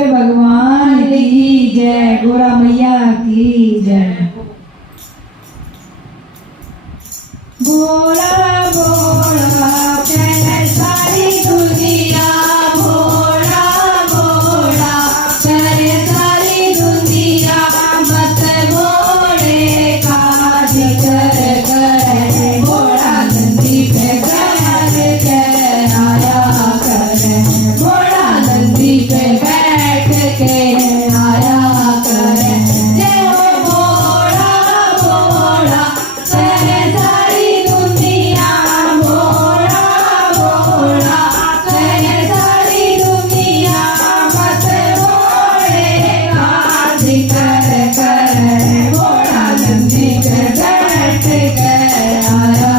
शंकर भगवान की जय, गोरा मैया की जय। भोला भोला करे सारी दुनिया, भोला भोला करे सारी दुनिया, मत भोले का जिक्र करे, भोला नंदी पे बैठ के आया करे, भोला नंदी पे बैठ के आया करे। जय हो भोला भोला करे सारी दुनिया, भोला भोला करे सारी दुनिया, मत भोले का जिक्र करे, भोला नंदी पे बैठ के आया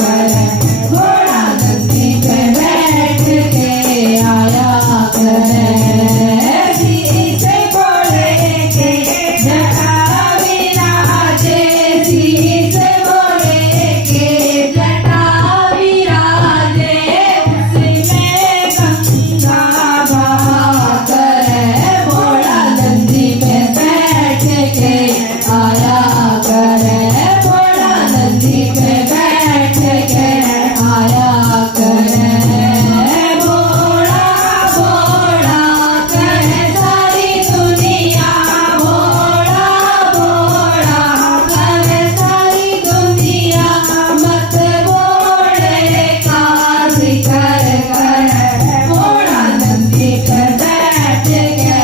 करे, भोला नंदी पे बैठ के आया करे। शीश भोले के जटा विराजे, शीश भोले के जटा विराजे, उसमें गंगा बहा करे, भोला नंदी पे बैठ के आया करे, भोला नंदी पे बैठ के आया करे। भोला भोला करे सारी दुनिया, भोला भोला करे सारी दुनिया, मत भोले का जिक्र करे, भोला नंदी पे बैठ के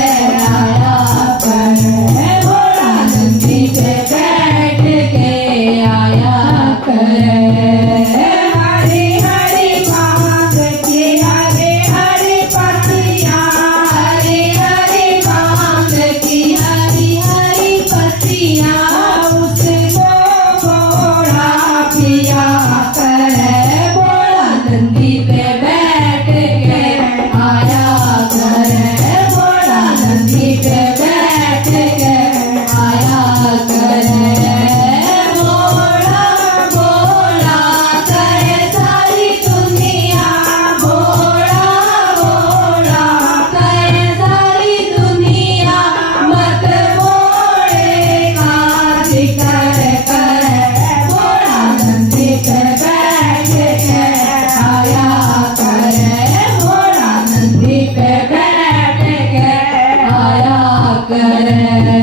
आया करे, भोला नंदी पे बैठ के आया करे। हरी हरी भांग की हरी हरी पत्तियां, हरी हरी भांग की हरी हरी पत्तियां, उसको भोला पिया करे, भोला नंदी पे बैठ के आया करे, भोला नंदी पे बैठ के आया करे। भोला भोला करे सारी दुनिया, भोला भोला करे सारी दुनिया, मत भोले का जिक्र करे, भोला नंदी पे बैठ के आया करे, भोला नंदी पे बैठ के आया करे।